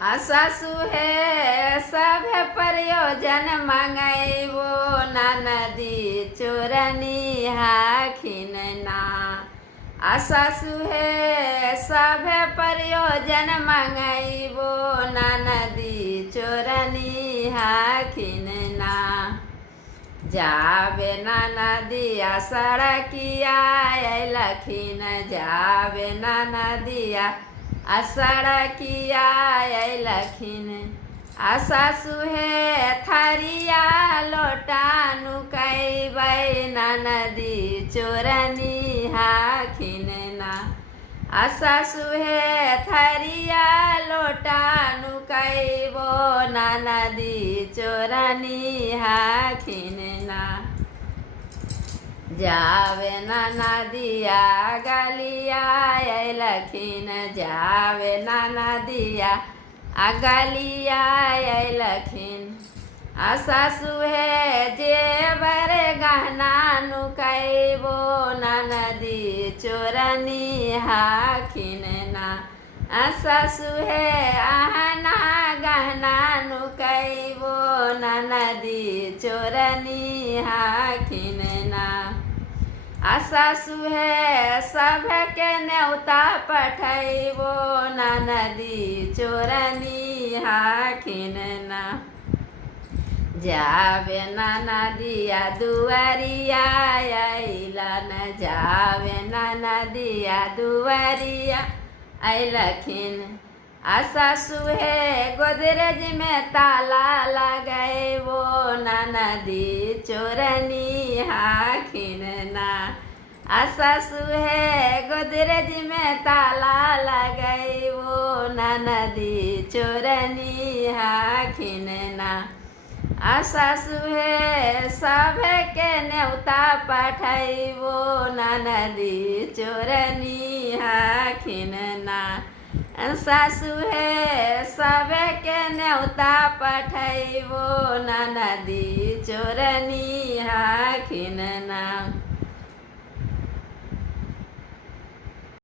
सासु हे सब प्रयोजन मंगैबो ननदी चोरनी हाखिन ना। सासु हे सब प्रयोजन मंगैबो ननदी चोरनी हाखिन ना। जावे ननदिया सड़किया लखिन जावे ननदिया सड़किया लखिन। सासु हे थरिया लोटा नुकैबै ननदी चोरनी हाखिन ना। सासु हे थरिया लोटा नुकैबो ननदी चोरनी हाखिन ना। जावे ननदिया गलिया लखिन जावे ननदिया गलिया लखिन। सासु हे जेवर गहना नुकैबो ननदी चोरनी हाखिन ना। सासु हे आहना गहना नुकैबो ननदी चोरनी हाखिन ना। सासु हे सबके न्योता पठैबो ननदी चोरनी हाखिन ना। जावे ननदिया दुआरिया अइलन जावे ननदिया दुआरिया लखिन। सासु हे गोदरेज में ताला लगैबो ननदी चोरनी हाखिन ना। सासु हे गोदरेज में ताला लगैबो ननदी चोरनी हाखिन ना। सासु हे सबके न्योता पठैबो ननदी चोरनी हाखिन ना। सासु हे सबके न्योता पठैबो ननदी चोरनी हाखिन ना।